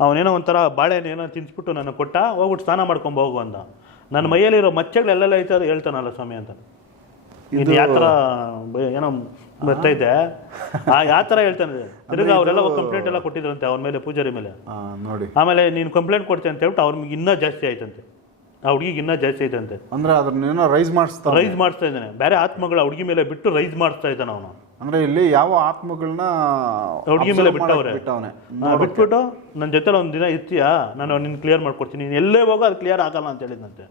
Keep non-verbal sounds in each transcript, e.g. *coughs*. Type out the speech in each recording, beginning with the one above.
ಅವನೇನೋ ಒಂಥರ ಬಾಳೆಹಣ್ಣು ಏನೋ ತಿನ್ಸ್ಬಿಟ್ಟು ನನಗೆ ಕೊಟ್ಟ ಹೋಗ್ಬಿಟ್ಟು ಸ್ನಾನ ಮಾಡ್ಕೊಂಡು ಹೋಗು ಅಂದ. ನನ್ನ ಮೈಯಲ್ಲಿರೋ ಮಚ್ಚಗಳೆಲ್ಲೆಲ್ಲ ಐತೆ ಹೇಳ್ತಾನಲ್ಲ ಸ್ವಾಮಿ ಅಂತ. ಇದು ಯಾವ ಥರ ಏನೋ ಬರ್ತೈತೆ ಆ? ಯಾವ ಥರ ಹೇಳ್ತಾನೆ. ತಿರುಗಿ ಅವರೆಲ್ಲ ಕಂಪ್ಲೇಂಟ್ ಎಲ್ಲ ಕೊಟ್ಟಿದ್ರಂತೆ ಅವ್ರ ಮೇಲೆ ಪೂಜಾರಿ ಮೇಲೆ. ನೋಡಿ. ಆಮೇಲೆ ನೀನು ಕಂಪ್ಲೇಂಟ್ ಕೊಡ್ತೀನಿ ಅಂತ ಹೇಳ್ಬಿಟ್ಟು ಅವ್ರಿಗೆ ಇನ್ನೂ ಜಾಸ್ತಿ ಆಯ್ತಂತೆ. ಆ ಹುಡುಗಿಗೆ ಇನ್ನೂ ಜಾಸ್ತಿ ಆಯ್ತಂತೆ. ಅಂದ್ರೆ ಅದನ್ನೇನೋ ರೈಸ್ ಮಾಡಿಸ್ತಾ ರೈಸ್ ಮಾಡಿಸ್ತಾ ಇದ್ದಾನೆ. ಬೇರೆ ಆತ್ಮಗಳ ಹುಡುಗಿ ಮೇಲೆ ಬಿಟ್ಟು ರೈಸ್ ಮಾಡಿಸ್ತಾ ಇದ್ದಾನೆ ಅವನು. ಅಂದ್ರೆ ಇಲ್ಲಿ ಯಾವ ಆತ್ಮಗಳನ್ನ ಹುಡುಗಿ ಮೇಲೆ ಬಿಟ್ಟವ್ರೆ. ಬಿಟ್ಟವನೆ. ಬಿಟ್ಬಿಟ್ಟು ನನ್ನ ಜೊತೆ ಒಂದು ದಿನ ಇರ್ತೀಯ? ನಾನು ನಿನ್ನ ಕ್ಲಿಯರ್ ಮಾಡ್ಕೊಡ್ತೀನಿ. ನೀನು ಎಲ್ಲೇ ಹೋಗೋ ಅದು ಕ್ಲಿಯರ್ ಆಗಲ್ಲ ಅಂತ ಹೇಳಿದಂತೆ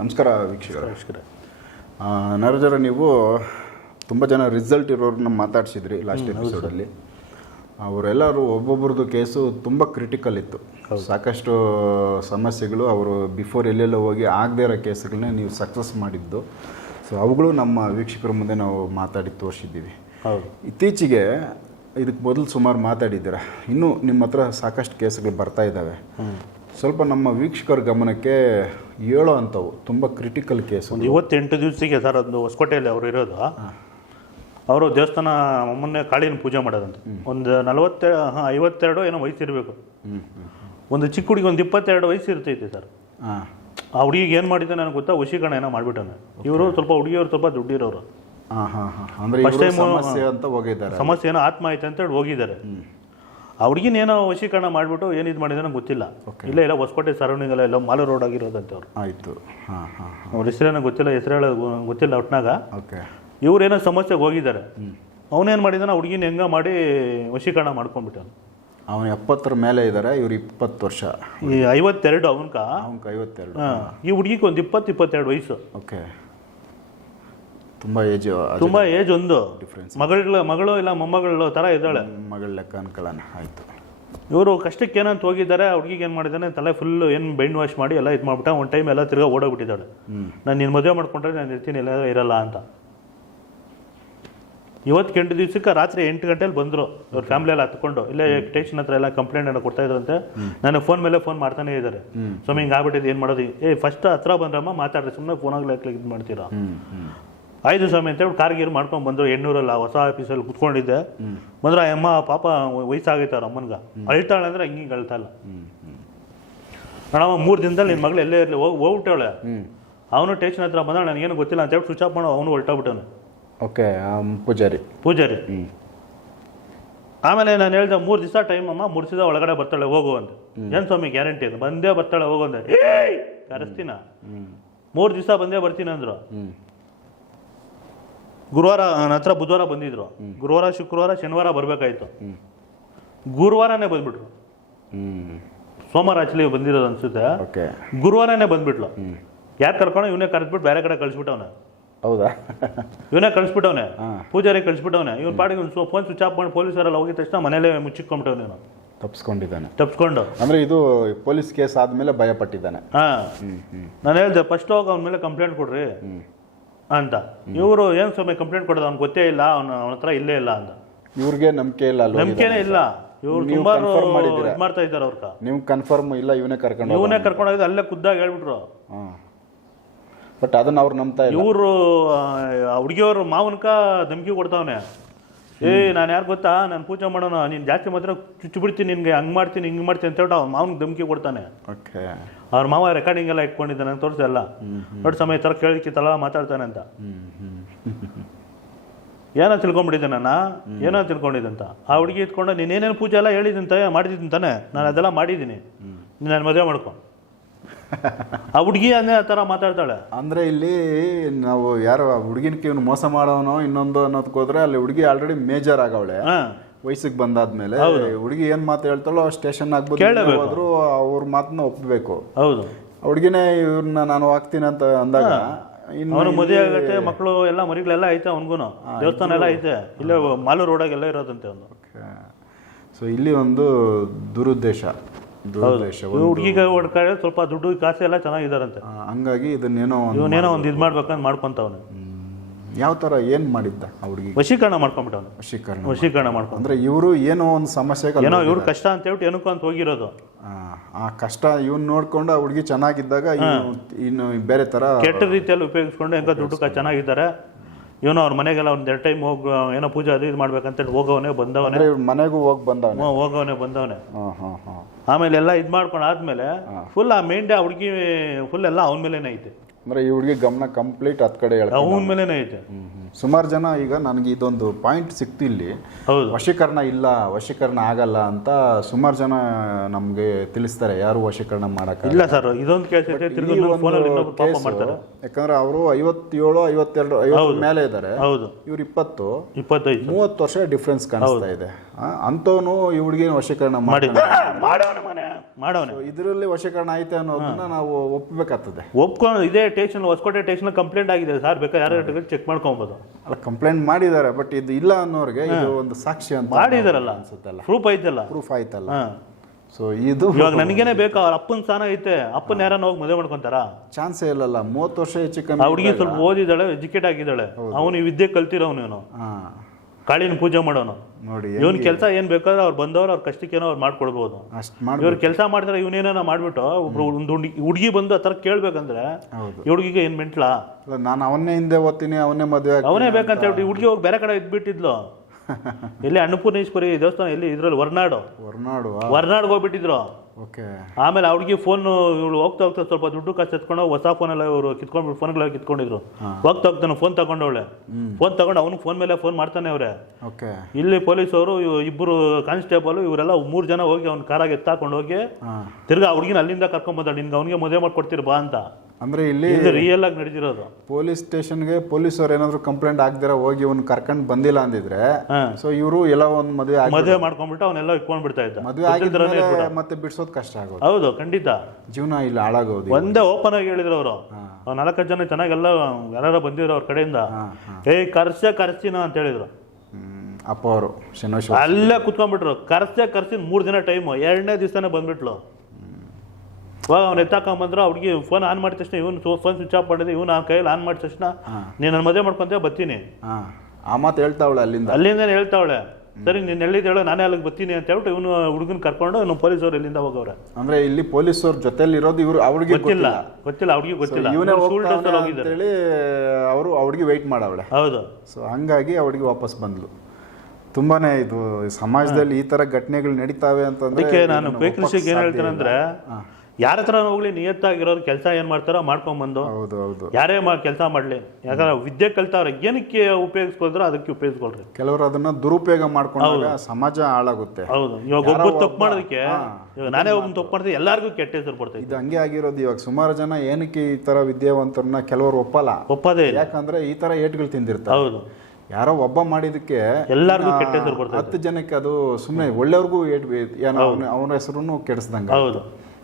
ನಮಸ್ಕಾರ ವೀಕ್ಷಕರ. ನರಜರ ನೀವು ತುಂಬ ಜನ ರಿಸಲ್ಟ್ ಇರೋರನ್ನ ಮಾತಾಡ್ಸಿದ್ರಿ ಲಾಸ್ಟ್ ಎಪಿಸೋಡಲ್ಲಿ ಅವರೆಲ್ಲರೂ ಒಬ್ಬೊಬ್ರದ್ದು ಕೇಸು ತುಂಬ ಕ್ರಿಟಿಕಲ್ ಇತ್ತು. ಸಾಕಷ್ಟು ಸಮಸ್ಯೆಗಳು ಅವರು ಬಿಫೋರ್ ಎಲ್ಲೆಲ್ಲೋ ಹೋಗಿ ಆಗದೇ ಇರೋ ಕೇಸ್ಗಳನ್ನೇ ನೀವು ಸಕ್ಸಸ್ ಮಾಡಿದ್ದು. ಸೊ ಅವುಗಳು ನಮ್ಮ ವೀಕ್ಷಕರ ಮುಂದೆ ನಾವು ಮಾತಾಡಿ ತೋರಿಸಿದ್ದೀವಿ. ಹೌದು. ಇತ್ತೀಚೆಗೆ ಇದಕ್ಕೆ ಮೊದಲು ಸುಮಾರು ಮಾತಾಡಿದ್ದೀರ? ಇನ್ನೂ ನಿಮ್ಮ ಹತ್ರ ಸಾಕಷ್ಟು ಕೇಸ್ಗಳು ಬರ್ತಾ ಇದ್ದಾವೆ. ಸ್ವಲ್ಪ ನಮ್ಮ ವೀಕ್ಷಕರ ಗಮನಕ್ಕೆ ಹೇಳೋ ಅಂಥವು. ತುಂಬ ಕ್ರಿಟಿಕಲ್ ಕೇಸು ಇವತ್ತೆಂಟು ದಿವಸಕ್ಕೆ ಸರ್ ಒಂದು ಹೊಸಕೋಟೆಯಲ್ಲಿ ಅವರು ಇರೋದು. ಅವರು ದೇವಸ್ಥಾನ ಮೊನ್ನೆ ಕಾಳಿನ ಪೂಜೆ ಮಾಡೋದಂತೆ. ಒಂದು ನಲವತ್ತೆ ಹಾಂ ಐವತ್ತೆರಡು ಏನೋ ವಯಸ್ಸಿರಬೇಕು. ಒಂದು ಚಿಕ್ಕ ಹುಡುಗಿ ಒಂದು ಇಪ್ಪತ್ತೆರಡು ವಯಸ್ಸು ಇರ್ತೈತೆ ಸರ್. ಆ. ಹುಡುಗಿಗೆ ಏನು ಮಾಡಿದ್ದೆ ನನಗೆ ಗೊತ್ತಾ? ವಶೀಕರಣ ಏನೋ ಮಾಡ್ಬಿಟ್ಟಾನೆ. ಇವರು ಸ್ವಲ್ಪ ಹುಡುಗಿಯವರು ಸ್ವಲ್ಪ ದುಡ್ಡಿರೋರು. ಸಮಸ್ಯೆ ಅಂತ ಹೋಗಿದ್ದಾರೆ. ಸಮಸ್ಯೆ ಏನೋ ಆತ್ಮ ಐತೆ ಅಂತ ಹೇಳಿ ಹೋಗಿದ್ದಾರೆ. ಆ ಹುಡುಗಿನ ಏನೋ ವಶೀಕರಣ ಮಾಡಿಬಿಟ್ಟು ಏನು ಇದು ಮಾಡಿದ್ರೆ ನಂಗೆ ಗೊತ್ತಿಲ್ಲ. ಇಲ್ಲ ಇಲ್ಲ ಹೊಸಕೋಟೆ ಸರೌಂಡಿಂಗ್ ಎಲ್ಲ ಎಲ್ಲ ಮಾಲು ರೋಡ್ ಆಗಿರೋದಂತೆ ಅವ್ರು. ಆಯಿತು. ಹಾಂ ಹಾಂ ಹಾಂ. ಅವ್ರ ಹೆಸರೇನೋ ಗೊತ್ತಿಲ್ಲ ಹೆಸರು ಹೇಳೋದು ಗೊತ್ತಿಲ್ಲ ಒಟ್ನಾಗ. ಓಕೆ ಇವ್ರೇನೋ ಸಮಸ್ಯೆಗೆ ಹೋಗಿದ್ದಾರೆ. ಅವನೇನು ಮಾಡಿದಾನೆ? ಹುಡುಗಿನ ಹೆಂಗ ಮಾಡಿ ವಶೀಕರಣ ಮಾಡ್ಕೊಂಡ್ಬಿಟ್ಟಾನ ಅವನು ಎಪ್ಪತ್ತರ ಮೇಲೆ ಇದ್ದಾರೆ ಇವ್ರು ಇಪ್ಪತ್ತು ವರ್ಷ. ಈ ಐವತ್ತೆರಡು ಅವನ್ಕ? ಅವನಕ ಐವತ್ತೆರಡು. ಈ ಹುಡುಗಿಗೆ ಒಂದು ಇಪ್ಪತ್ತು ಇಪ್ಪತ್ತೆರಡು ವಯಸ್ಸು. ಓಕೆ. ತುಂಬ ಏಜ್ ತುಂಬ ಏಜ್ ಒಂದು. ಡಿಫ್ರೆನ್ಸ್ ಮಗಳ ಮಗಳು ಇಲ್ಲ ಮೊಮ್ಮಗಳು ಥರ ಇದ್ದಾಳೆ. ಮಗಳ ಲೆಕ್ಕ ಅನ್ಕೊಳ್ಳೋಣ ಆಯಿತು. ಇವರು ಕಷ್ಟಕ್ಕೆ ಏನಂತ ಹೋಗಿದ್ದಾರೆ ಹುಡುಗಿಗೆ ಏನು ಮಾಡಿದ್ದಾನೆ ತಲೆ ಫುಲ್ ಏನು ಬೆಂಡ್ ವಾಶ್ ಮಾಡಿ ಎಲ್ಲ ಇದು ಮಾಡ್ಬಿಟ್ಟ ಒಂದು ಟೈಮ್ ಎಲ್ಲ ತಿರ್ಗಾ ಓಡೋಗ್ಬಿಟ್ಟಿದ್ದಾಳೆ. ನಾನು ನಿನ್ನ ಮದುವೆ ಮಾಡ್ಕೊಂಡ್ರೆ ನಾನು ಇರ್ತೀನಿ ಇಲ್ಲ ಇರಲ್ಲ ಅಂತ. ಇವತ್ತು ಎಂಟು ದಿವಸಕ್ಕೆ ರಾತ್ರಿ ಎಂಟು ಗಂಟೆಲಿ ಬಂದರು. ಅವ್ರ ಫ್ಯಾಮಿಲಿ ಎಲ್ಲ ಹತ್ಕೊಂಡು. ಇಲ್ಲೇ ಸ್ಟೇಷನ್ ಹತ್ರ ಎಲ್ಲ ಕಂಪ್ಲೇಂಟ್ ಎಲ್ಲ ಕೊಡ್ತಾ ಇದ್ರಂತೆ. ನನಗೆ ಫೋನ್ ಮೇಲೆ ಫೋನ್ ಮಾಡ್ತಾನೆ ಇದ್ದಾರೆ. ಸ್ವಾಮಿ ಹಿಂಗೆ ಆಗ್ಬಿಟ್ಟಿದ್ದು ಏನು ಮಾಡೋದು? ಏ ಫಸ್ಟ್ ಹತ್ರ ಬಂದ್ರಮ್ಮ ಮಾತಾಡ್ರಿ. ಸುಮ್ಮನೆ ಫೋನ್ ಫೋನಾಗ್ಲಿ ಇದು ಮಾಡ್ತೀರಾ? ಐದು ಸಮಯ ಆಯ್ತು ಸ್ವಾಮಿ ಅಂತೇಳಿ ಕಾರ್ ಗೀರ್ ಮಾಡ್ಕೊಂಡು ಬಂದರು. ಎಣ್ಣೂರಲ್ಲ ಹೊಸ ಆಫೀಸಲ್ಲಿ ಕುತ್ಕೊಂಡಿದ್ದೆ. ಬಂದ್ರೆ ಅಮ್ಮ ಪಾಪ ವಯಸ್ಸಾಗೈತೆ ಅವ್ರ ಅಮ್ಮನ್ಗ. ಅಳ್ತಾಳೆ ಅಂದ್ರೆ ಹಿಂಗೆ ಅಳ್ತಾ ಇಲ್ಲ ನೋಡಮ್ಮ ಮೂರು ದಿನದಲ್ಲಿ ನಿನ್ನ ಮಗಳು ಎಲ್ಲೇ ಇರಲಿ ಹೋಗಿ ಹೋಗ್ಬಿಟ್ಟವಳೆ. ಅವನು ಟೇಷನ್ ಹತ್ರ ಬಂದ ನನಗೇನು ಗೊತ್ತಿಲ್ಲ ಅಂತೇಳಿ ಸ್ವಿಚ್ ಆಫ್ ಮಾಡೋ ಅವನು ಹೊರಟೋಗ್ಬಿಟ್ಟವನು ಓಕೆ ಪೂಜಾರಿ. ಪೂಜಾರಿ. ಆಮೇಲೆ ನಾನು ಹೇಳ್ದೆ ಮೂರು ದಿವಸ ಟೈಮ್ ಅಮ್ಮ ಮೂರು ದಿವಸ ಒಳಗಡೆ ಬರ್ತಾಳೆ ಹೋಗು ಅಂತ ಏನು ಸ್ವಾಮಿ ಗ್ಯಾರಂಟಿ ಅಂತ ಬಂದೇ ಬರ್ತಾಳೆ ಹೋಗು ಅಂತ ಏಯ್ ಕರೆಸ್ತೀನ? ಮೂರು ದಿವಸ ಬಂದೇ ಬರ್ತೀನಿ ಅಂದ್ರು. ಗುರುವಾರ ನನ್ನ ಹತ್ರ ಬುಧವಾರ ಬಂದಿದ್ರು. ಗುರುವಾರ ಶುಕ್ರವಾರ ಶನಿವಾರ ಬರಬೇಕಾಯ್ತು. ಗುರುವಾರನೇ ಬಂದ್ಬಿಟ್ರು. ಸೋಮವಾರ ಆಕ್ಚುಲಿ ಬಂದಿರೋದು ಅನ್ಸುತ್ತೆ. ಓಕೆ. ಗುರುವಾರನೇ ಬಂದ್ಬಿಟ್ಲು. ಯಾರು ಕರ್ಕೊಂಡು ಇವನೇ ಕರೆಸ್ಬಿಟ್ಟು ಬೇರೆ ಕಡೆ ಕಳಿಸ್ಬಿಟ್ಟವನೆ. ಹೌದಾ? ಇವನೇ ಕಳಿಸ್ಬಿಟ್ಟವನೆ. ಪೂಜಾರಿ ಕಳಿಸ್ಬಿಟ್ಟವನೆ. ಇವ್ನ ಪಾಡಿಗೆ ಒಂದು ಫೋನ್ ಸ್ವಿಚ್ ಆಫ್ ಮಾಡಿ ಪೊಲೀಸರೆಲ್ಲ ಹೋಗಿದ ತಕ್ಷಣ ಮನೇಲೆ ಮುಚ್ಚಿಕೊಂಬಿಟ್ಟವನು ಇವನು. ತಪ್ಪಿಸ್ಕೊಂಡಿದ್ದಾನೆ ತಪ್ಸ್ಕೊಂಡು. ಅಂದರೆ ಇದು ಪೊಲೀಸ್ ಕೇಸ್ ಆದಮೇಲೆ ಭಯಪಟ್ಟಿದ್ದಾನೆ. ಹಾಂ. ನಾನು ಹೇಳ್ದೆ ಫಸ್ಟ್ ಹೋಗಿ ಅವನ ಮೇಲೆ ಕಂಪ್ಲೇಂಟ್ ಕೊಡ್ರಿ ಅಂತ. ಇವರು ಏನು ಸಮಯ ಕಂಪ್ಲೇಂಟ್ ಕೊಡೋದು ಅವ್ನಿಗೆ ಗೊತ್ತೇ ಇಲ್ಲ ಅವನ ಅವನ ಹತ್ರ ಇಲ್ಲೇ ಇಲ್ಲ ಅಂತ. ಇವ್ರಿಗೆ ನಂಬಿಕೆ ಇಲ್ಲ ಅಲ್ವಾ ನಂಬಿಕೆನೇ ಇಲ್ಲ. ಇವ್ರು ನೀವು ತುಂಬಾ confirm ಮಾಡಿದ್ದೀರಾ? ಇದು ಮಾಡ್ತಾ ಇದ್ದಾರೆ ಅವ್ರ ನೀವು ಕನ್ಫರ್ಮ್ ಇಲ್ಲ ಇವನೇ ಕರ್ಕೊಂಡು ಇವನೇ ಕರ್ಕೊಂಡೋಗಿದ್ದು ಅಲ್ಲೇ ಖುದ್ದಾಗಿ ಹೇಳ್ಬಿಟ್ರು. ಹಾಂ ಬಟ್ ಅದನ್ನ ಅವ್ರು ನಂಬ್ತಾ ಇಲ್ಲ. ಇವರು ಹುಡುಗಿಯವರು ಮಾವನ್ಕ ಧಮಕಿ ಕೊಡ್ತಾವನೆ. ಏ ನಾನು ಯಾರು ಗೊತ್ತಾ? ನಾನು ಪೂಜೆ ಮಾಡೋಣ ನೀನು ಜಾಸ್ತಿ ಮಾತ್ರ ಚುಚ್ಚು ಬಿಡ್ತೀನಿ ನಿನ್ಗೆ ಹಂಗೆ ಮಾಡ್ತೀನಿ ಹಿಂಗೆ ಮಾಡ್ತೀನಿ ಅಂತ ಹೇಳ್ಬಿಟ್ಟು ಅವ್ರ ಮಾವನಿಗೆ ಧಮಕಿ ಕೊಡ್ತಾನೆ. ಓಕೆ. ಅವ್ರ ಮಾವ ರೆಕಾರ್ಡಿಂಗ್ ಎಲ್ಲ ಇಟ್ಕೊಂಡಿದ್ದೆ ನಂಗೆ ತೋರಿಸಲ್ಲ ನೋಡಿ ಸಮಯ ಥರ ಕೇಳಿಕ್ಕೆ ತಲ ಮಾತಾಡ್ತಾನೆ ಅಂತ. ಏನೋ ತಿಳ್ಕೊಂಡ್ಬಿಟ್ಟಿದ್ದೆ ನಾನು? ಏನೋ ತಿಳ್ಕೊಂಡಿದ್ದೆ ಅಂತ. ಆ ಹುಡುಗಿ ಇಟ್ಕೊಂಡು ನೀನೇನೇನು ಪೂಜೆ ಎಲ್ಲ ಹೇಳಿದಂತೆ ಮಾಡಿದ್ದೀನಿ ತಾನೆ ನಾನು ಅದೆಲ್ಲ ಮಾಡಿದ್ದೀನಿ. ನಾನು ಮದುವೆ ಮಾಡ್ಕೊ. ಆ ಹುಡುಗಿ ಅಂದ್ರೆ ಆ ಥರ ಮಾತಾಡ್ತಾಳೆ. ಅಂದ್ರೆ ಇಲ್ಲಿ ನಾವು ಯಾರೋ ಹುಡುಗಿನ ಇವನು ಮೋಸ ಮಾಡೋನೋ ಇನ್ನೊಂದು ಅನ್ನೋದಕ್ಕೆ ಹೋದ್ರೆ ಅಲ್ಲಿ ಹುಡುಗಿ ಆಲ್ರೆಡಿ ಮೇಜರ್ ಆಗವಳೆ. ವಯಸ್ಸಿಗೆ ಬಂದಾದ್ಮೇಲೆ ಹುಡುಗಿ ಏನ್ ಮಾತು ಹೇಳ್ತಾಳೋ ಸ್ಟೇಷನ್ ಆಗ್ಬೋದು. ಹೋದ್ರು ಅವ್ರ ಮಾತನ್ನ ಒಪ್ಪಬೇಕು ಹೌದು. ಹುಡುಗಿನೇ ಇವ್ರನ್ನ ನಾನು ಹಾಕ್ತೀನಿ ಅಂತ ಅಂದಾಗ ಇನ್ನು ಅವನು ಮದುವೆ ಆಗತ್ತೆ ಮಕ್ಕಳು ಎಲ್ಲ ಮರಿಗಳೆಲ್ಲ ಐತೆ ಅವನಿಗೂ ದೇವಸ್ಥಾನ ಎಲ್ಲ ಐತೆ. ಇಲ್ಲೇ ಮಾಲೂರು ರೋಡಾಗೆಲ್ಲ ಇರೋದಂತೆ ಅವನು. ಸೊ ಇಲ್ಲಿ ಒಂದು ದುರುದ್ದೇಶ. ಹುಡುಗಿಗೆ ಹೊಡ್ಕಡೆ ಸ್ವಲ್ಪ ದುಡ್ಡು ಕಾಸು ಎಲ್ಲ ಚೆನ್ನಾಗಿದಾರಂತೆ ಹಂಗಾಗಿ ಇದನ್ನೇನೋ ಇವನೇನೋ ಒಂದು ಇದು ಮಾಡ್ಬೇಕಂತ ಮಾಡ್ಕೊಂತವನು. ಯಾವ ಥರ ಏನು ಮಾಡಿದ್ದ ಅವ್ರಿಗೆ ವಶೀಕರಣ ಮಾಡ್ಕೊಂಬಿಟ್ಟವನು. ವಶೀಕರಣ ವಶೀಕರಣ ಮಾಡ್ಕೊಂಡು ಅಂದರೆ ಇವರು ಏನೋ ಒಂದು ಸಮಸ್ಯೆ ಏನೋ ಇವ್ರ ಕಷ್ಟ ಅಂತ ಹೇಳ್ಬಿಟ್ಟು ಏನಕ್ಕೂ ಅಂತ ಹೋಗಿರೋದು. ಆ, ಕಷ್ಟ ಇವನ್ ನೋಡ್ಕೊಂಡು ಆ ಹುಡುಗಿ ಚೆನ್ನಾಗಿದ್ದಾಗ ಇನ್ನು ಬೇರೆ ತರ ಕೆಟ್ಟ ರೀತಿಯಲ್ಲಿ ಉಪಯೋಗಿಸ್ಕೊಂಡು ಹೆಂಗ ದುಡ್ಡು ಚೆನ್ನಾಗಿದ್ದಾರೆ. ಇವನು ಅವ್ರ ಮನೆಗೆಲ್ಲ ಒಂದ್ ಎರಡು ಟೈಮ್ ಹೋಗಿ ಏನೋ ಪೂಜೆ ಅದು ಇದು ಮಾಡ್ಬೇಕಂತೇಳಿ ಹೋಗವನೆ ಬಂದವನೆ. ಮನೆಗೂ ಹೋಗಿ ಬಂದವನೆ? ಹ್ಞೂ ಹೋಗವನೆ ಬಂದವನೆ. ಆಮೇಲೆ ಎಲ್ಲ ಇದು ಮಾಡ್ಕೊಂಡು ಆದ್ಮೇಲೆ ಫುಲ್ ಆ ಮೇನ್ ಡೇ ಆ ಹುಡುಗಿ ಫುಲ್ ಎಲ್ಲ ಅವನ ಮೇಲೇನೆ ಐತೆ. ಅಂದ್ರೆ ಈ ಹುಡುಗಿ ಗಮನ ಕಂಪ್ಲೀಟ್ ಹತ್ ಕಡೆ ಹೇಳ್ತಾರೆ ಅವನ ಮೇಲೇನೆ ಐತೆ. ಸುಮಾರು ಜನ ಈಗ ನನಗೆ ಇದೊಂದು ಪಾಯಿಂಟ್ ಸಿಕ್ತು ಇಲ್ಲಿ. ಹೌದು. ವಶೀಕರಣ ಇಲ್ಲ ವಶೀಕರಣ ಆಗಲ್ಲ ಅಂತ ಸುಮಾರು ಜನ ನಮ್ಗೆ ತಿಳಿಸ್ತಾರೆ. ಯಾರು ವಶೀಕರಣ ಮಾಡಕ ಇಲ್ಲ ಸರ್ ಇದೊಂದು ಕೇಸ್ ಐತೆ ತಿರ್ಗಿ ಫೋನಲ್ಲಿ ಇನ್ನೊಬ್ರು ಪಾಪ ಮಾಡ್ತಾರೆ. ಯಾಕಂದ್ರೆ ಅವರು ಐವತ್ತೇಳು ಐವತ್ತೆರಡು ಐವತ್ತು ಮೇಲೆ ಇದ್ದಾರೆ. ಹೌದು. ಇವ್ರು ಇಪ್ಪತ್ತು. ಇಪ್ಪತ್ತೈದು ಮೂವತ್ತು ವರ್ಷ ಡಿಫ್ರೆನ್ಸ್ ಕಾಣಿಸ್ತಾ ಇದೆ. ಅಂಥವನು ಈ ಹುಡುಗಿನ ವಶೀಕರಣ ಮಾಡಿ ಮಾಡವನೆ *coughs* ಮನೆ ಮಾಡವನೆ ಇದರಲ್ಲಿ ವಶೀಕರಣ ಐತೆ ಅನ್ನೋದನ್ನ ನಾವು ಒಪ್ಪಬೇಕಾಗ್ತದೆ ಒಪ್ಕೊಂಡು ಇದೇ ಟೇಷನ್ ಹೊಸಕೋಟೆ ಟೇಷನ್ ಕಂಪ್ಲೇಂಟ್ ಆಗಿದೆ ಸರ್ ಬೇಕಾದ್ರೆ ಯಾರು ಚೆಕ್ ಮಾಡ್ಕೊಬೋದು. ಅಲ್ಲ ಕಂಪ್ಲೇಂಟ್ ಮಾಡಿದ್ದಾರೆ ಬಟ್ ಇದು ಇಲ್ಲ ಅನ್ನೋರಿಗೆ ಇದು ಒಂದು ಸಾಕ್ಷಿ ಅಂತ ಮಾಡಿದಾರಲ್ಲ. ಅನ್ಸುತ್ತಲ್ಲ. ಪ್ರೂಫ್ ಐತಲ್ಲ. ಪ್ರೂಫ್ ಆಯ್ತಲ್ಲ. ಸೊ ಇದು ಇವಾಗ ನನಗೇನೆ ಬೇಕು ಅವ್ರ ಅಪ್ಪನ ಸ್ಥಾನ ಐತೆ. ಅಪ್ಪನ ಯಾರನ್ನ ಹೋಗಿ ಮದುವೆ ಮಾಡ್ಕೊಂತಾರ? ಚಾನ್ಸೇ ಇಲ್ಲಲ್ಲ. ಮೂವತ್ತು ವರ್ಷ ಹೆಚ್ಚು ಕಮ್ಮಿ ಹುಡುಗಿ ಸ್ವಲ್ಪ ಓದಿದಾಳೆ ಎಜುಕೇಟ್ ಆಗಿದ್ದಾಳೆ. ಅವನು ಈ ವಿದ್ಯೆ ಕಲ್ತಿರೋನು ಇವನು. ಕಾಳಿನ ಪೂಜೆ ಮಾಡೋನು. ನೋಡಿ ಇವನ್ ಕೆಲಸ ಏನ್ ಬೇಕಾದ್ರೆ ಅವ್ರು ಬಂದವ್ರು ಅವ್ರ ಕಷ್ಟಕ್ಕೇನೋ ಅವ್ರು ಮಾಡ್ಕೊಡ್ಬೋದು. ಅಷ್ಟು ಮಾಡಿ ಇವ್ರು ಕೆಲಸ ಮಾಡಿದ್ರೆ ಇವನೇನೋ ಮಾಡ್ಬಿಟ್ಟು ಒಬ್ರು ಒಂದು ಹುಡುಗಿ ಬಂದು ಆ ತರ ಕೇಳ್ಬೇಕಂದ್ರೆ ಈ ಹುಡುಗಿಗೆ ಏನ್ ಮೆಂಟ್ಲಾ? ನಾನು ಅವನ್ನೇ ಹಿಂದೆ ಓದ್ತೀನಿ ಅವನ್ನೇ ಮದುವೆ ಅವನೇ ಬೇಕಂತ ಹೇಳ್ಬಿಟ್ಟು ಹುಡುಗಿ ಹೋಗಿ ಬೇರೆ ಕಡೆ ಇದ್ಬಿಟ್ಟಿದ್ಲು. *laughs* ಎಲ್ಲಿ ಅನ್ನಪೂರ್ಣೇಶ್ವರಿ ದೇವಸ್ಥಾನ ಇಲ್ಲಿ ಇದ್ರಲ್ಲಿ ಹೊರ್ನಾಡು. ಹೊರನಾಡು ಹೊರ್ನಾಡ್ಗೆ ಹೋಗ್ಬಿಟ್ಟಿದ್ರು. ಓಕೆ. ಆಮೇಲೆ ಅವ್ರಿಗೆ ಫೋನ್ ಇವಳು ಹೋಗ್ತಾ ಹೋಗ್ತಾ ಸ್ವಲ್ಪ ದುಡ್ಡು ಕಾಸು ಎತ್ಕೊಂಡು ಹೊಸ ಫೋನ್ ಎಲ್ಲ ಇವರು ಕಿತ್ಕೊಂಡ್ಬಿಟ್ಟು ಫೋನ್ಗಳ ಕಿತ್ಕೊಂಡಿದ್ರು. ಹೋಗ್ತಾ ಹೋಗ್ತಾನೆ ಫೋನ್ ತಗೊಂಡವಳೆ. ಫೋನ್ ತಗೊಂಡು ಅವನು ಫೋನ್ ಮೇಲೆ ಫೋನ್ ಮಾಡ್ತಾನೆ ಅವ್ರೆ. ಓಕೆ. ಇಲ್ಲಿ ಪೊಲೀಸವರು ಇಬ್ಬರು ಕಾನ್ಸ್ಟೇಬಲ್ ಇವರೆಲ್ಲ ಮೂರು ಜನ ಹೋಗಿ ಅವ್ನ ಕಾರಾಗ ಎತ್ತಾಕೊಂಡು ಹೋಗಿ ತಿರ್ಗಾ ಹುಡುಗಿನ ಅಲ್ಲಿಂದ ಕರ್ಕೊಂಡ್ ನಿನ್ಗೆ ಅವನಿಗೆ ಮದುವೆ ಮಾಡ್ಕೊಡ್ತೀರಿ ಬಾ ಅಂತ. ಅಂದ್ರೆ ಇಲ್ಲಿ ಇದು ರಿಯಲ್ ಆಗಿ ನಡೆದಿರೋದು. ಪೊಲೀಸ್ ಸ್ಟೇಷನ್ಗೆ ಪೊಲೀಸರು ಏನಾದ್ರು ಕಂಪ್ಲೇಂಟ್ ಆಗ್ದಿರ ಹೋಗಿ ಇವನ್ ಕರ್ಕೊಂಡ್ ಬಂದಿಲ್ಲ ಅಂದಿದ್ರೆ. ಸೊ ಇವರು ಎಲ್ಲ ಒಂದು ಮದುವೆ ಮದುವೆ ಮಾಡ್ಕೊಂಡ್ಬಿಟ್ಟು ಅವನ್ನೆಲ್ಲ ಇಟ್ಕೊಂಡ್ ಬಿಡ್ತಾ ಇದ್ದ. ಮದುವೆ ಆಗಿದ್ರೆ ಮತ್ತೆ ಬಿಡ್ಸೋದು ಕಷ್ಟ ಆಗೋದು. ಹೌದು ಖಂಡಿತ. ಜೀವನ ಇಲ್ಲಿ ಹಾಳಾಗೋದು ಒಂದೇ ಓಪನ್ ಆಗಿ ಹೇಳಿದ್ರು ಅವರು. ನಾಲ್ಕು ಜನ ಚೆನ್ನಾಗೆಲ್ಲ ಯಾರು ಬಂದಿದ್ರು ಅವ್ರ ಕಡೆಯಿಂದ. ಏಯ್ ಕರ್ಸೆ ಕರ್ಸಿನ ಅಂತ ಹೇಳಿದ್ರು. ಅಪ್ಪ ಅವರು ಅಲ್ಲೇ ಕುತ್ಕೊಂಡ್ಬಿಟ್ರು. ಕರ್ಸೆ ಕರ್ಸಿನ ಮೂರು ದಿನ ಟೈಮು ಎರಡನೇ ದಿವಸನೇ ಬಂದ್ಬಿಟ್ಲು. ಇವಾಗ ಅವ್ನು ಎತ್ತಾಕೊಂಬಂದ್ರು ಅವ್ರಿಗೆ ಫೋನ್ ಆನ್ ಮಾಡಿದ ತಕ್ಷಣ ಇವನು ಫೋನ್ ಸ್ವಿಚ್ ಆಫ್ ಮಾಡಿದೆ ಇವನು ಆ ಕೈಯಲ್ಲಿ ಆನ್ ಮಾಡಿದ ತಕ್ಷಣ ನೀನು ನನ್ನ ಮದುವೆ ಮಾಡ್ಕೊಂತ ಬರ್ತೀನಿ. ಆ ಮಾತು ಹೇಳ್ತಾವಳೆ ಅಲ್ಲಿಂದ. ಅಲ್ಲಿಂದ ಹೇಳ್ತಾವಳೆ. ಸರಿ ನೀನು ಹೇಳೋ ನಾನೇ ಅಲ್ಲಿಗೆ ಬರ್ತೀನಿ ಅಂತ ಹೇಳ್ಬಿಟ್ಟು ಇವನು ಹುಡುಗನ ಕರ್ಕೊಂಡು ನಮ್ಮ ಪೊಲೀಸರು ಇಲ್ಲಿಂದ ಹೋಗವ್ರೆ. ಅಂದ್ರೆ ಇಲ್ಲಿ ಪೊಲೀಸವ್ರ ಜೊತೆಲಿ ಇರೋದು ಇವರು ಅವ್ರಿಗೆ ಗೊತ್ತಿಲ್ಲ. ಗೊತ್ತಿಲ್ಲ. ಅವ್ರಿಗೆ ಗೊತ್ತಿಲ್ಲ. ಇವನೇ ಹೇಳಿ ಅವರು ಅವ್ರಿಗೆ ವೆಯ್ಟ್ ಮಾಡವಳೆ. ಹೌದು. ಸೊ ಹಂಗಾಗಿ ಅವ್ರಿಗೆ ವಾಪಸ್ ಬಂದ್ಲು. ತುಂಬಾನೇ ಇದು ಸಮಾಜದಲ್ಲಿ ಈ ತರ ಘಟನೆಗಳು ನಡೀತಾವೆ ಅಂತಂದ್ರೆ ನಾನು ಏನು ಹೇಳ್ತೇನೆ ಅಂದ್ರೆ. ಯಾರ ಹತ್ರ ಹೋಗ್ಲಿ ನಿಯತ್ತಾಗಿರೋರು ಕೆಲಸ ಏನು ಮಾಡ್ತಾರೋ ಮಾಡ್ಕೊಂಡ್ಬಂದು ಹೌದು ಹೌದು. ಯಾರೇ ಮಾ ಕೆಲಸ ಮಾಡ್ಲಿ. ಯಾಕಂದ್ರೆ ವಿದ್ಯೆ ಕಲ್ತವ್ರೆ. ಏನಕ್ಕೆ ಉಪಯೋಗಿಸ್ಕೊಂಡ್ರೆ ಅದಕ್ಕೆ ಉಪಯೋಗಿಸ್ಕೊಳ್ರಿ. ಕೆಲವರು ಅದನ್ನ ದುರುಪಯೋಗ ಮಾಡ್ಕೊಂಡಾಗ ಸಮಾಜ ಹಾಳಾಗುತ್ತೆ. ಹೌದು. ಇವಾಗ ಒಬ್ಬ ತಪ್ಪು ಮಾಡೋದಕ್ಕೆ ಇವಾಗ ನಾನೇ ಒಬ್ಬನ ತಪ್ಪು ಮಾಡಿದ್ರೆ ಎಲ್ಲರಿಗೂ ಕೆಟ್ಟ ಹೆಸರು ಬರ್ತೈತೆ ಇದು ಹಂಗೆ ಆಗಿರೋದು ಇವಾಗ. ಸುಮಾರು ಜನ ಏನಕ್ಕೆ ಈ ತರ ವಿದ್ಯಾವಂತರನ್ನ ಕೆಲವರು ಒಪ್ಪಲ್ಲ? ಒಪ್ಪದೇ ಇಲ್ಲ. ಯಾಕಂದ್ರೆ ಈ ತರ ಏಟ್ಗಳು ತಿಂದಿರ್ತಾರೆ. ಹೌದು. ಯಾರೋ ಒಬ್ಬ ಮಾಡಿದಕ್ಕೆ ಎಲ್ಲರಿಗೂ ಕೆಟ್ಟ ಹೆಸರು ಬರ್ತದೆ ಹತ್ತು ಜನಕ್ಕೆ ಅದು ಸುಮ್ಮನೆ ಒಳ್ಳೆಯವ್ರಿಗೂ ಏಟ್ ಏನೋ ಅವನ ಅವನ ಹೆಸರು ಕೆಡಿಸ್ದಂಗೆ ಹೌದು.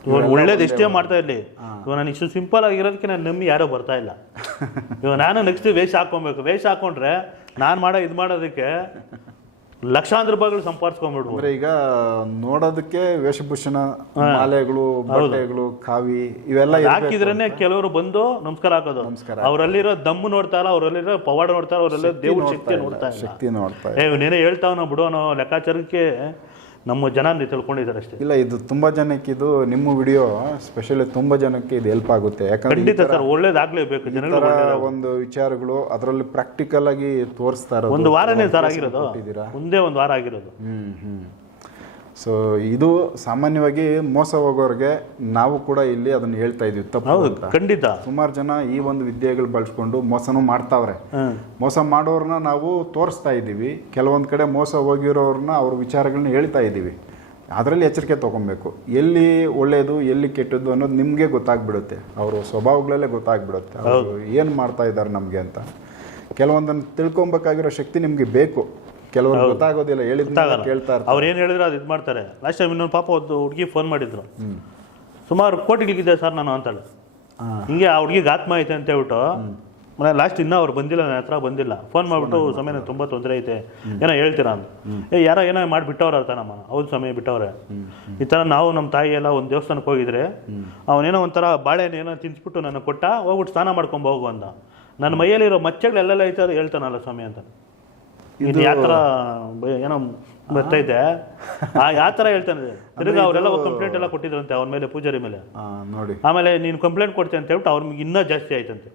ಇವಾಗ ಒಳ್ಳೇದು ಎಷ್ಟೇ ಮಾಡ್ತಾ ಇರ್ಲಿ. ಇವಾಗ ನಾನು ಇಷ್ಟು ಸಿಂಪಲ್ ಆಗಿರೋದಕ್ಕೆ ನಾನು ನಂಬಿ ಯಾರೋ ಬರ್ತಾ ಇಲ್ಲ. *laughs* ಇವಾಗ ನಾನು ನೆಕ್ಸ್ಟ್ ವೇಷ ಹಾಕೊಬೇಕು ವೇಷ ಹಾಕೊಂಡ್ರೆ ನಾನು ಮಾಡೋ ಇದು ಮಾಡೋದಕ್ಕೆ ಲಕ್ಷಾಂತರ ರೂಪಾಯಿಗಳು ಸಂಪಾದಿಸ್ಕೊಂಡ್ಬಿಡ್ಬೋದು ಅಂದ್ರೆ ಈಗ ನೋಡೋದಕ್ಕೆ ವೇಷಭೂಷಣ ಮಾಲೆಗಳು ಬಟ್ಟೆಗಳು ಕಾವಿ ಇವೆಲ್ಲ. ಹಾಕಿದ್ರೇನೆ ಕೆಲವರು ಬಂದು ನಮಸ್ಕಾರ ಹಾಕೋದು. ನಮಸ್ಕಾರ. ಅವರಲ್ಲಿರೋ ದಮ್ಮು ನೋಡ್ತಾರ ಅವರಲ್ಲಿರೋ ಪವಾಡ ನೋಡ್ತಾರ ಅವರಲ್ಲಿರೋ ದೇವ್ರ ಶಕ್ತಿ ನೋಡ್ತಾ ಇಲ್ಲ ಶಕ್ತಿ ನೋಡ್ತಾ ಏನೇ ಹೇಳ್ತಾವ ನಾವು ಬಿಡು ಅನ್ನೋ ಲೆಕ್ಕಾಚಾರಕ್ಕೆ ನಮ್ಮ ಜನ ತಿಳ್ಕೊಂಡಿದ್ದಾರೆ ಅಷ್ಟೇ. ಇಲ್ಲ ಇದು ತುಂಬಾ ಜನಕ್ಕೆ ಇದು ನಿಮ್ಮ ವಿಡಿಯೋ ಸ್ಪೆಷಲಿ ತುಂಬಾ ಜನಕ್ಕೆ ಇದು ಹೆಲ್ಪ್ ಆಗುತ್ತೆ. ಯಾಕಂದ್ರೆ ಖಂಡಿತ ಸರ್ ಒಳ್ಳೇದಾಗ್ಲೇಬೇಕು ಜನಗಳು ಒಂದು ವಿಚಾರಗಳು ಅದರಲ್ಲಿ ಪ್ರಾಕ್ಟಿಕಲ್ ಆಗಿ ತೋರಿಸ್ತಾರೆ ಒಂದು ವಾರನೇ ಸರ್ ಆಗಿರೋದು? ಮುಂದೆ ಒಂದೇ ಒಂದು ವಾರ ಆಗಿರೋದು. ಹ್ಮ್ ಹ್ಮ್. ಸೊ ಇದು ಸಾಮಾನ್ಯವಾಗಿ ಮೋಸ ಹೋಗೋರಿಗೆ ನಾವು ಕೂಡ ಇಲ್ಲಿ ಅದನ್ನ ಹೇಳ್ತಾ ಇದೀವಿ ತಪ್ಪು ಹೌದು ಅಂತ. ಖಂಡಿತ. ಸುಮಾರು ಜನ ಈ ಒಂದು ವಿದ್ಯೆಗಳು ಬಳಸ್ಕೊಂಡು ಮೋಸನೂ ಮಾಡ್ತಾವ್ರೆ. ಮೋಸ ಮಾಡೋರನ್ನ ನಾವು ತೋರಿಸ್ತಾ ಇದ್ದೀವಿ ಕೆಲವೊಂದು ಕಡೆ ಮೋಸ ಹೋಗಿರೋರನ್ನ ಅವ್ರ ವಿಚಾರಗಳನ್ನ ಹೇಳ್ತಾ ಇದ್ದೀವಿ ಅದರಲ್ಲಿ ಎಚ್ಚರಿಕೆ ತಗೊಬೇಕು. ಎಲ್ಲಿ ಒಳ್ಳೆಯದು ಎಲ್ಲಿ ಕೆಟ್ಟದ್ದು ಅನ್ನೋದು ನಿಮಗೆ ಗೊತ್ತಾಗ್ಬಿಡುತ್ತೆ. ಅವರು ಸ್ವಭಾವಗಳಲ್ಲೇ ಗೊತ್ತಾಗ್ಬಿಡುತ್ತೆ. ಅವರು ಏನು ಮಾಡ್ತಾ ಇದ್ದಾರೆ ನಮಗೆ ಅಂತ. ಕೆಲವೊಂದನ್ನು ತಿಳ್ಕೊಬೇಕಾಗಿರೋ ಶಕ್ತಿ ನಿಮಗೆ ಬೇಕು. ಕೆಲವರು ಗೊತ್ತಾಗೋದಿಲ್ಲ ಹೇಳಿದ ಕೇಳ್ತಾ ಇರ್ತಾರೆ. ಅವ್ರು ಏನು ಹೇಳಿದ್ರು ಅದು ಇದು ಮಾಡ್ತಾರೆ. ಲಾಸ್ಟ್ ಟೈಮ್ ಇನ್ನೊಂದು ಪಾಪ ಒಂದು ಹುಡುಗಿ ಫೋನ್ ಮಾಡಿದ್ರು. ಸುಮಾರು ಕೋಟಿಗಳಿಗಿದೆ ಸರ್ ನಾನು ಅಂತಾಳೆ. ಹಿಂಗೆ ಆ ಹುಡುಗಿಗೆ ಆತ್ಮ ಐತೆ ಅಂತ ಹೇಳ್ಬಿಟ್ಟು ಮನೆ ಲಾಸ್ಟ್ ಇನ್ನೂ ಅವ್ರು ಬಂದಿಲ್ಲ ನನ್ನ ಹತ್ರ ಬಂದಿಲ್ಲ. ಫೋನ್ ಮಾಡ್ಬಿಟ್ಟು ಸಮಯ ತುಂಬ ತೊಂದರೆ ಐತೆ. ಏನೋ ಹೇಳ್ತೀರಾ ಅಂತ. ಏ ಯಾರೋ ಏನೋ ಮಾಡಿಬಿಟ್ಟವ್ರ ಅರ್ಥ ನಮ್ಮ ಹೌದು ಸಮಯ ಬಿಟ್ಟವ್ರೆ. ಈ ಥರ ನಾವು ನಮ್ಮ ತಾಯಿ ಎಲ್ಲ ಒಂದು ದೇವಸ್ಥಾನಕ್ಕೆ ಹೋಗಿದ್ರೆ ಅವನೇನೋ ಒಂಥರ ಬಾಳೆಹಣ್ಣು ಏನೋ ತಿನ್ಸ್ಬಿಟ್ಟು ನನಗೆ ಕೊಟ್ಟ ಹೋಗ್ಬಿಟ್ಟು ಸ್ನಾನ ಮಾಡ್ಕೊಂಡ್ ಹೋಗು ಅಂತ. ನನ್ನ ಮೈಯಲ್ಲಿರೋ ಮಚ್ಚೆಗಳೆಲ್ಲ ಐತೆ ಅದು ಹೇಳ್ತಾನಲ್ಲ ಸ್ವಾಮಿ ಅಂತ. ಇದು ಯಾವ ಥರ ಏನೋ ಬರ್ತೈತೆ *laughs* ಆ ಯಾವ ಥರ ಹೇಳ್ತಾನೆ ತಿರ್ಗಾ ಅವರೆಲ್ಲ ಕಂಪ್ಲೇಂಟ್ ಎಲ್ಲ ಕೊಟ್ಟಿದ್ರಂತೆ ಅವ್ರ ಮೇಲೆ ಪೂಜಾರಿ ಮೇಲೆ. ನೋಡಿ. ಆಮೇಲೆ ನೀನು ಕಂಪ್ಲೇಂಟ್ ಕೊಡ್ತೀನಿ ಅಂತ ಹೇಳ್ಬಿಟ್ಟು ಅವ್ರಿಗೆ ಇನ್ನೂ ಜಾಸ್ತಿ ಆಯ್ತಂತೆ.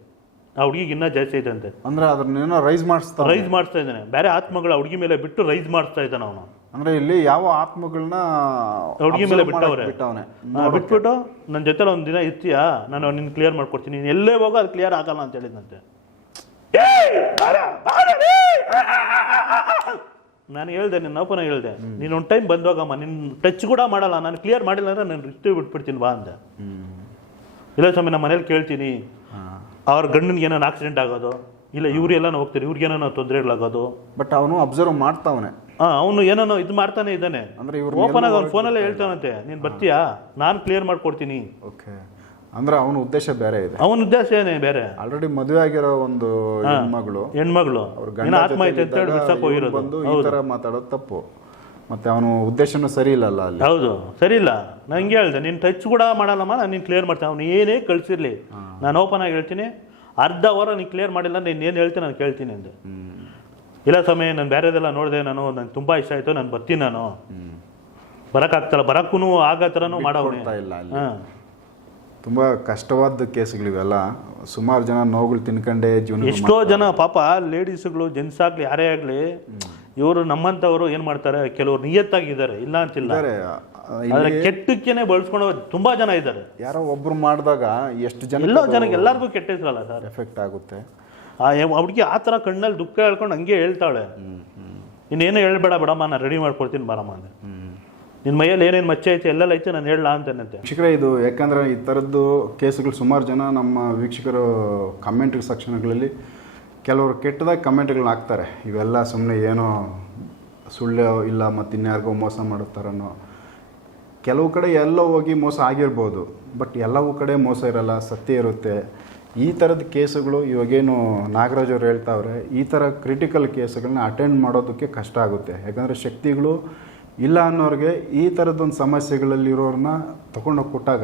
ಆ ಹುಡುಗಿಗೆ ಇನ್ನೂ ಜಾಸ್ತಿ ಐತಂತೆ ಅಂದ್ರೆ ಅದನ್ನೇನೋ ರೈಸ್ ಮಾಡಿಸ್ತಾ ರೈಸ್ ಮಾಡಿಸ್ತಾ ಇದ್ದಾನೆ. ಬೇರೆ ಆತ್ಮಗಳ ಹುಡುಗಿ ಮೇಲೆ ಬಿಟ್ಟು ರೈಸ್ ಮಾಡಿಸ್ತಾ ಇದ್ದಾನೆ ಅವನು. ಅಂದ್ರೆ ಇಲ್ಲಿ ಯಾವ ಆತ್ಮಗಳನ್ನ ಹುಡುಗಿ ಮೇಲೆ ಬಿಟ್ಟವ್ರೆ. ಬಿಟ್ಬಿಟ್ಟು ನನ್ನ ಜೊತೆ ಒಂದು ದಿನ ಇರ್ತೀಯಾ? ನಾನು ನಿನ್ನ ಕ್ಲಿಯರ್ ಮಾಡ್ಕೊಡ್ತೀನಿ. ನೀನು ಎಲ್ಲೇ ಹೋಗೋ ಅದು ಕ್ಲಿಯರ್ ಆಗಲ್ಲ ಅಂತ ಹೇಳಿದಂತೆ ನಾನು ಹೇಳ್ದೆ ನಿನ್ನ ಓಪನ್ ಹೇಳ್ದೆ. ನೀನು ಒಂದು ಟೈಮ್ ಬಂದೋಗಮ್ಮ ನಿನ್ನ ಟಚ್ ಕೂಡ ಮಾಡಲ್ಲ. ನಾನು ಕ್ಲಿಯರ್ ಮಾಡಿಲ್ಲ ಅಂದ್ರೆ ನಾನು ರಿಸ್ಟೇ ಬಿಟ್ಬಿಡ್ತೀನಿ ಬಾ ಅಂದೆ. ಇಲ್ಲ ಸ್ವಾಮಿ ನಮ್ಮ ಮನೇಲಿ ಕೇಳ್ತೀನಿ. ಅವ್ರ ಗಂಡನಿಗೆ ಏನೋ ಆಕ್ಸಿಡೆಂಟ್ ಆಗೋದು? ಇಲ್ಲ ಇವ್ರೆಲ್ಲನೋ ಹೋಗ್ತೀನಿ ಇವ್ರಿಗೆ ಏನೋ ತೊಂದರೆಗಳಾಗೋದು ಬಟ್ ಅವನು ಅಬ್ಸರ್ವ್ ಮಾಡ್ತಾವನೆ. ಹಾ ಅವನು ಏನೋ ಇದು ಮಾಡ್ತಾನೆ ಇದ್ದಾನೆ. ಅಂದ್ರೆ ಇವ್ರು ಓಪನ್ ಆಗಿ ಅವ್ನ ಫೋನಲ್ಲೇ ಹೇಳ್ತಾನಂತೆ. ನೀನು ಬರ್ತೀಯಾ? ನಾನು ಕ್ಲಿಯರ್ ಮಾಡ್ಕೊಡ್ತೀನಿ. ಓಕೆ ಅಂದ್ರೆ ಅವನ ಉದ್ದೇಶ ಬೇರೆ ಇದೆ. ಅವನ ಉದ್ದೇಶ ಏನೇ ಬೇರೆ? ಆಲ್ರೆಡಿ ಮದುವೆ ಆಗಿರೋ ಒಂದು ಹೆಣ್ಮಗಳು ಹೆಣ್ಮಗಳು. ಅವ್ರ ಆತ್ಮ ಐತೆ ಅಂತ ಹೇಳಿ ಜೊತೆಲಿದ್ದಾಗ ಬಿಡ್ಸಕ್ ಹೋಗಿರೋದು ಬಂದು ಈ ತರ ಮಾತಾಡೋದು ತಪ್ಪು. ಮತ್ತೆ ಅವನು ಉದ್ದೇಶನೂ ಸರಿ ಇಲ್ಲಲ್ಲ ಅಲ್ಲಿ. ಹೌದು. ಸರಿ ಇಲ್ಲ. ನಾನು ಹಿಂಗೆ ಹೇಳ್ದೆ ನೀನು ಟಚ್ ಕೂಡ ಮಾಡಲ್ಲಮ್ಮ ನಾನು ನೀನು ಕ್ಲಿಯರ್ ಮಾಡ್ತೀನಿ. ಅವ್ನು ಏನೇ ಕಳಿಸಿರ್ಲಿ. ನಾನು ಓಪನ್ ಆಗಿ ಹೇಳ್ತೀನಿ. ಅರ್ಧ ಅವರ ನೀನು ಕ್ಲಿಯರ್ ಮಾಡಿಲ್ಲ ನೀನು ಏನು ಹೇಳ್ತೀನಿ ನಾನು ಕೇಳ್ತೀನಿ ಅಂದೆ. ಇಲ್ಲ ಸಮಯ ನಾನು ಬೇರೆದೆಲ್ಲ ನೋಡಿದೆ ನಾನು ನಂಗೆ ತುಂಬ ಇಷ್ಟ ಆಯಿತು ನಾನು ಬರ್ತೀನಿ ನಾನು. ಬರೋಕ್ಕಾಗ್ತಲ್ಲ ಬರೋಕ್ಕೂ ಆಗೋ ಥರನೂ ಕೊಡ್ತಾ ಇಲ್ಲ ಹಾಂ. ತುಂಬಾ ಕಷ್ಟವಾದ ಕೇಸ್ಗಳಿವೆಲ್ಲ. ಸುಮಾರು ಜನ ನೋವುಗಳು ತಿನ್ಕೊಂಡೆ ಜೀವನ ಎಷ್ಟೋ ಜನ ಪಾಪ ಲೇಡೀಸ್ಗಳು ಜೆಂಟ್ಸ್ ಆಗಲಿ ಯಾರೇ ಆಗಲಿ ಇವರು ನಮ್ಮಂಥವ್ರು ಏನು ಮಾಡ್ತಾರೆ ಕೆಲವರು ನಿಯತ್ತಾಗಿದ್ದಾರೆ ಇಲ್ಲ ಅಂತಿಲ್ಲ. ಆದರೆ ಕೆಟ್ಟಕ್ಕೇನೆ ಬಳಸ್ಕೊಂಡು ತುಂಬಾ ಜನ ಇದ್ದಾರೆ. ಯಾರೋ ಒಬ್ರು ಮಾಡಿದಾಗ ಎಷ್ಟು ಜನ ಎಲ್ಲೋ ಜನಕ್ಕೆ ಎಲ್ಲರಿಗೂ ಕೆಟ್ಟ ಹೆಸರಲ್ಲ ಸರ್. ಎಫೆಕ್ಟ್ ಆಗುತ್ತೆ. ಆ ಹುಡುಗಿ ಆ ಥರ ಕಣ್ಣಲ್ಲಿ ದುಃಖ ಹೇಳ್ಕೊಂಡು ಹಂಗೆ ಹೇಳ್ತಾಳೆ. ಇನ್ನೇನು ಹೇಳ್ಬೇಡ ಬಿಡಮ್ಮ ನಾನು ರೆಡಿ ಮಾಡ್ಕೊಡ್ತೀನಿ ಬರಮ್ಮ ಅಂದರೆ ನಿನ್ನ ಮೈಯಲ್ಲಿ ಏನೇನು ಮಚ್ಚೆ ಐತೆ, ಎಲ್ಲೆಲ್ಲ ಐತೆ, ನಾನು ಹೇಳಲ್ಲ ಅಂತೇನಂತೆ ವೀಕ್ಷಕರೇ, ಇದು ಯಾಕಂದರೆ ಈ ಥರದ್ದು ಕೇಸುಗಳು ಸುಮಾರು ಜನ ನಮ್ಮ ವೀಕ್ಷಕರು ಕಮೆಂಟ್ ಸೆಕ್ಷನ್ಗಳಲ್ಲಿ ಕೆಲವರು ಕೆಟ್ಟದಾಗ ಕಮೆಂಟ್ಗಳನ್ನ ಹಾಕ್ತಾರೆ. ಇವೆಲ್ಲ ಸುಮ್ಮನೆ ಏನೋ ಸುಳ್ಳು ಇಲ್ಲ ಮತ್ತು ಇನ್ಯಾರಿಗೋ ಮೋಸ ಮಾಡುತ್ತಾರನ್ನೋ ಕೆಲವು ಕಡೆ ಎಲ್ಲೋ ಹೋಗಿ ಮೋಸ ಆಗಿರ್ಬೋದು, ಬಟ್ ಎಲ್ಲವೂ ಕಡೆ ಮೋಸ ಇರಲ್ಲ, ಸತ್ಯ ಇರುತ್ತೆ. ಈ ಥರದ ಕೇಸುಗಳು ಇವಾಗೇನು ನಾಗರಾಜ್ ಅವರು ಹೇಳ್ತಾವ್ರೆ, ಈ ಥರ ಕ್ರಿಟಿಕಲ್ ಕೇಸುಗಳನ್ನ ಅಟೆಂಡ್ ಮಾಡೋದಕ್ಕೆ ಕಷ್ಟ ಆಗುತ್ತೆ. ಯಾಕಂದರೆ ಶಕ್ತಿಗಳು ಇಲ್ಲ ಅನ್ನೋರಿಗೆ ಈ ಥರದ್ದೊಂದು ಸಮಸ್ಯೆಗಳಲ್ಲಿರೋರನ್ನ ತಗೊಂಡೋಗಿ ಕೊಟ್ಟಾಗ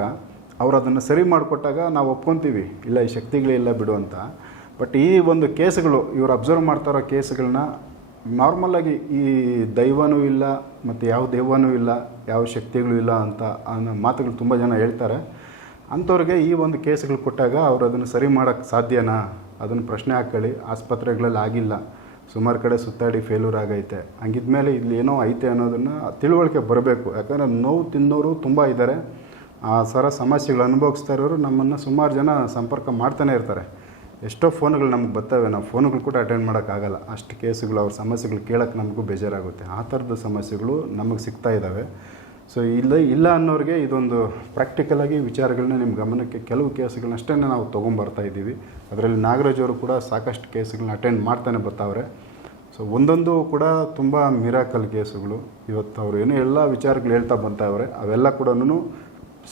ಅವ್ರು ಅದನ್ನು ಸರಿ ಮಾಡಿಕೊಟ್ಟಾಗ ನಾವು ಒಪ್ಕೊತೀವಿ. ಇಲ್ಲ, ಈ ಶಕ್ತಿಗಳಿಲ್ಲ ಬಿಡು ಅಂತ. ಬಟ್ ಈ ಒಂದು ಕೇಸ್ಗಳು, ಇವ್ರು ಅಬ್ಸರ್ವ್ ಮಾಡ್ತಾರೋ ಕೇಸ್ಗಳನ್ನ ನಾರ್ಮಲ್ಲಾಗಿ ಈ ದೈವನೂ ಇಲ್ಲ, ಮತ್ತು ಯಾವ ದೈವನೂ ಇಲ್ಲ, ಯಾವ ಶಕ್ತಿಗಳು ಇಲ್ಲ ಅಂತ ಅನ್ನೋ ಮಾತುಗಳು ತುಂಬ ಜನ ಹೇಳ್ತಾರೆ. ಅಂಥವ್ರಿಗೆ ಈ ಒಂದು ಕೇಸ್ಗಳು ಕೊಟ್ಟಾಗ ಅವರು ಅದನ್ನು ಸರಿ ಮಾಡೋಕ್ಕೆ ಸಾಧ್ಯನಾ? ಅದನ್ನು ಪ್ರಶ್ನೆ ಹಾಕ್ಕೊಳ್ಳಿ ಆಸ್ಪತ್ರೆಗಳಲ್ಲಿ ಆಗಿಲ್ಲ. ಸುಮಾರು ಕಡೆ ಸುತ್ತಾಡಿ ಫೇಲ್ಯೂರ್ ಆಗೈತೆ. ಹಂಗಿದ್ಮೇಲೆ ಇಲ್ಲಿ ಏನೋ ಐತೆ ಅನ್ನೋದನ್ನು ತಿಳುವಳಿಕೆ ಬರಬೇಕು. ಯಾಕಂದರೆ ನೋವು ತಿನ್ನೋರು ತುಂಬ ಇದ್ದಾರೆ ಆ ಸರ ಸಮಸ್ಯೆಗಳು ಅನುಭವಿಸ್ತಾ ಇರೋರು ನಮ್ಮನ್ನು ಸುಮಾರು ಜನ ಸಂಪರ್ಕ ಮಾಡ್ತಾನೆ ಇರ್ತಾರೆ. ಎಷ್ಟೋ ಫೋನ್ಗಳು ನಮ್ಗೆ ಬರ್ತವೆ. ನಾವು ಫೋನ್ಗಳು ಕೂಡ ಅಟೆಂಡ್ ಮಾಡೋಕ್ಕಾಗಲ್ಲ ಅಷ್ಟು ಕೇಸುಗಳು ಅವ್ರ ಸಮಸ್ಯೆಗಳು ಕೇಳೋಕ್ಕೆ ನಮಗೂ ಬೇಜಾರಾಗುತ್ತೆ. ಆ ಥರದ ಸಮಸ್ಯೆಗಳು ನಮಗೆ ಸಿಗ್ತಾ ಇದ್ದಾವೆ ಸೊ ಇಲ್ಲ ಇಲ್ಲ ಅನ್ನೋರಿಗೆ ಇದೊಂದು ಪ್ರಾಕ್ಟಿಕಲಾಗಿ ವಿಚಾರಗಳನ್ನ ನಿಮ್ಮ ಗಮನಕ್ಕೆ ಕೆಲವು ಕೇಸುಗಳನ್ನಷ್ಟೇ ನಾವು ತೊಗೊಂಬರ್ತಾ ಇದ್ದೀವಿ. ಅದರಲ್ಲಿ ನಾಗರಾಜ್ ಅವರು ಕೂಡ ಸಾಕಷ್ಟು ಕೇಸುಗಳನ್ನ ಅಟೆಂಡ್ ಮಾಡ್ತಾನೆ ಬರ್ತಾವ್ರೆ. ಸೊ ಒಂದೊಂದು ಕೂಡ ತುಂಬ ಮಿರಾಕಲ್ ಕೇಸುಗಳು. ಇವತ್ತು ಅವರು ಏನೋ ಎಲ್ಲ ವಿಚಾರಗಳು ಹೇಳ್ತಾ ಬಂತಾವ್ರೆ. ಅವೆಲ್ಲ ಕೂಡ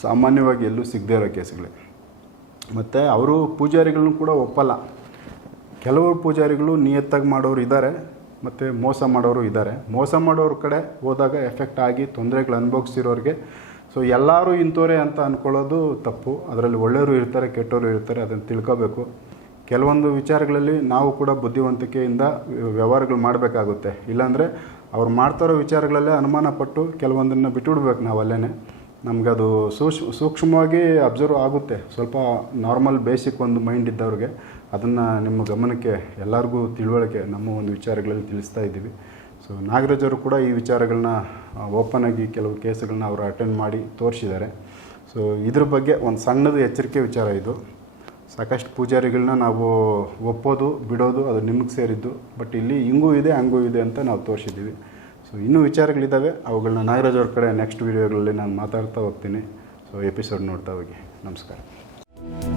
ಸಾಮಾನ್ಯವಾಗಿ ಎಲ್ಲೂ ಸಿಗದೇ ಇರೋ ಕೇಸುಗಳೇ. ಮತ್ತು ಅವರು ಪೂಜಾರಿಗಳನ್ನೂ ಕೂಡ ಒಪ್ಪಲ್ಲ. ಕೆಲವು ಪೂಜಾರಿಗಳು ನಿಯತ್ತಾಗಿ ಮಾಡೋರು ಇದ್ದಾರೆ ಮತ್ತು ಮೋಸ ಮಾಡೋರು ಇದ್ದಾರೆ. ಮೋಸ ಮಾಡೋರ ಕಡೆ ಹೋದಾಗ ಎಫೆಕ್ಟ್ ಆಗಿ ತೊಂದರೆಗಳು ಅನುಭವಿಸಿರೋರಿಗೆ ಸೊ ಎಲ್ಲರೂ ಇಂಥವರೇ ಅಂತ ಅಂದ್ಕೊಳ್ಳೋದು ತಪ್ಪು. ಅದರಲ್ಲಿ ಒಳ್ಳೆಯವರು ಇರ್ತಾರೆ ಕೆಟ್ಟವರು ಇರ್ತಾರೆ, ಅದನ್ನು ತಿಳ್ಕೋಬೇಕು. ಕೆಲವೊಂದು ವಿಚಾರಗಳಲ್ಲಿ ನಾವು ಕೂಡ ಬುದ್ಧಿವಂತಿಕೆಯಿಂದ ವ್ಯವಹಾರಗಳು ಮಾಡಬೇಕಾಗುತ್ತೆ. ಇಲ್ಲಾಂದರೆ ಅವ್ರು ಮಾಡ್ತಾರೋ ವಿಚಾರಗಳಲ್ಲೇ ಅನುಮಾನ ಪಟ್ಟು ಕೆಲವೊಂದನ್ನು ಬಿಟ್ಟುಬಿಡ್ಬೇಕು ನಾವು ಅಲ್ಲೇ ನಮಗದು ಸೂಕ್ಷ್ ಸೂಕ್ಷ್ಮವಾಗಿ ಅಬ್ಸರ್ವ್ ಆಗುತ್ತೆ. ಸ್ವಲ್ಪ ನಾರ್ಮಲ್ ಬೇಸಿಕ್ ಒಂದು ಮೈಂಡ್ ಇದ್ದವ್ರಿಗೆ. ಅದನ್ನು ನಿಮ್ಮ ಗಮನಕ್ಕೆ, ಎಲ್ಲರಿಗೂ ತಿಳುವಳಿಕೆ, ನಮ್ಮ ಒಂದು ವಿಚಾರಗಳಲ್ಲಿ ತಿಳಿಸ್ತಾ ಇದ್ದೀವಿ. ಸೊ ನಾಗರಾಜರು ಕೂಡ ಈ ವಿಚಾರಗಳನ್ನ ಓಪನ್ ಆಗಿ ಕೆಲವು ಕೇಸುಗಳನ್ನ ಅವರು ಅಟೆಂಡ್ ಮಾಡಿ ತೋರಿಸಿದ್ದಾರೆ. ಸೊ ಇದ್ರ ಬಗ್ಗೆ ಒಂದು ಸಣ್ಣದು ಎಚ್ಚರಿಕೆ ವಿಚಾರ ಇದು. ಸಾಕಷ್ಟು ಪೂಜಾರಿಗಳನ್ನ ನಾವು ಒಪ್ಪೋದು, ಬಿಡೋದು, ಅದು ನಿಮಗೆ ಸೇರಿದ್ದು, ಬಟ್ ಇಲ್ಲಿ ಹಿಂಗೂ ಇದೆ, ಹಂಗೂ ಇದೆ ಅಂತ ನಾವು ತೋರಿಸಿದ್ದೀವಿ. ಸೊ ಇನ್ನೂ ವಿಚಾರಗಳಿದ್ದಾವೆ. ಅವುಗಳನ್ನ ನಾಗರಾಜ್ ಅವ್ರ ಕಡೆ ನೆಕ್ಸ್ಟ್ ವೀಡಿಯೋಗಳಲ್ಲಿ ನಾನು ಮಾತಾಡ್ತಾ ಹೋಗ್ತೀನಿ. ಸೊ ಎಪಿಸೋಡ್ ನೋಡ್ತಾ ಹೋಗಿ. ನಮಸ್ಕಾರ.